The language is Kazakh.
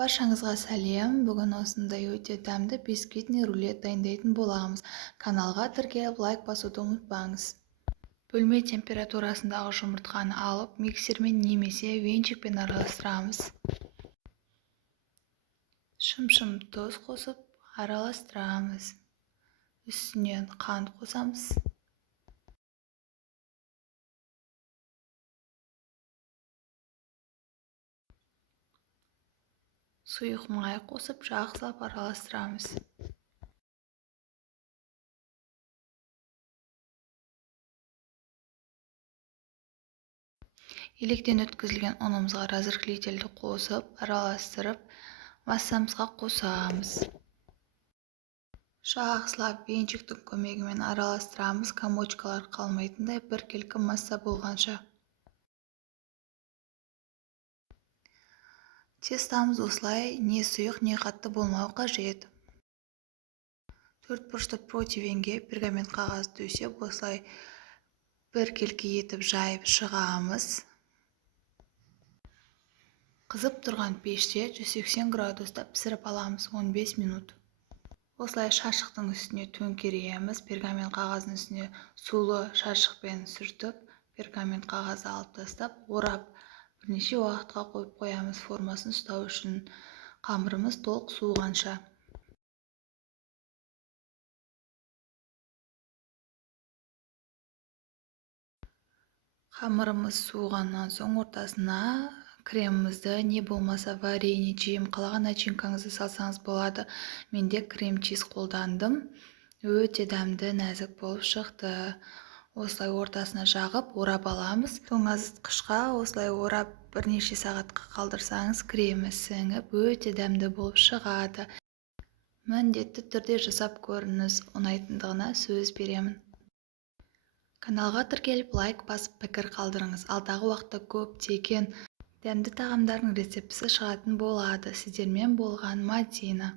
Баршаңызға сәлем. Бүгін осындай өте дәмді бисквитный рулет дайындайтын боламыз. Каналға тіркеліп лайк басуды ұмытпаңыз. Бөлме температурасындағы жұмыртқаны алып, миксермен немесе венчикпен араластырамыз. Шым-шым тұз қосып араластырамыз. Үстінен қант қосамыз. Сұйық май қосып жақсылап араластырамыз. Електен өткізілген ұнымызға разрыхлительді қосып, араластырып, массамызға қосамыз. Жақсылап венчиктің көмегімен араластырамыз, комочкалар қалмайтындай біркелкі масса болғанша. Тестамыз осылай не сұйық, не қатты болмау қажет. 4 бұрышты противенге пергамент қағаз төсеп, осылай біркелкі етіп жайып шығамыз. Қызып тұрған пеште 180 градуста пісіріп аламыз 15 минут. Осылай шашықтың үстіне төңкереміз. Пергамент қағаздың үстіне сулы шашықпен сүртіп, пергамент қағазды алып тастап, орап бірнеше уақытқа қойып қоямыз формасын ұстау үшін. Қамырымыз толық суығанша. Қамырымыз суығаннан соң ортасына кремімізді, не болмаса варенье, джем, қалаған начинкаңызды салсаңыз болады. Менде крем-чиз қолдандым. Өте дәмді, нәзік болып шықты. Осылай ортасына жағып, орап аламыз. Тоңазытқышқа осылай орап бірнеше сағатқа қалдырсаңыз, кремі сіңіп, өте дәмді болып шығады. Міндетті түрде жасап көріңіз, ұнайтындығына сөз беремін. Каналға тіркеліп лайк басып пікір қалдырыңыз. Алдағы уақытта көптеген дәмді тағамдардың рецептісі шығатын болады. Сіздермен болған Мадина.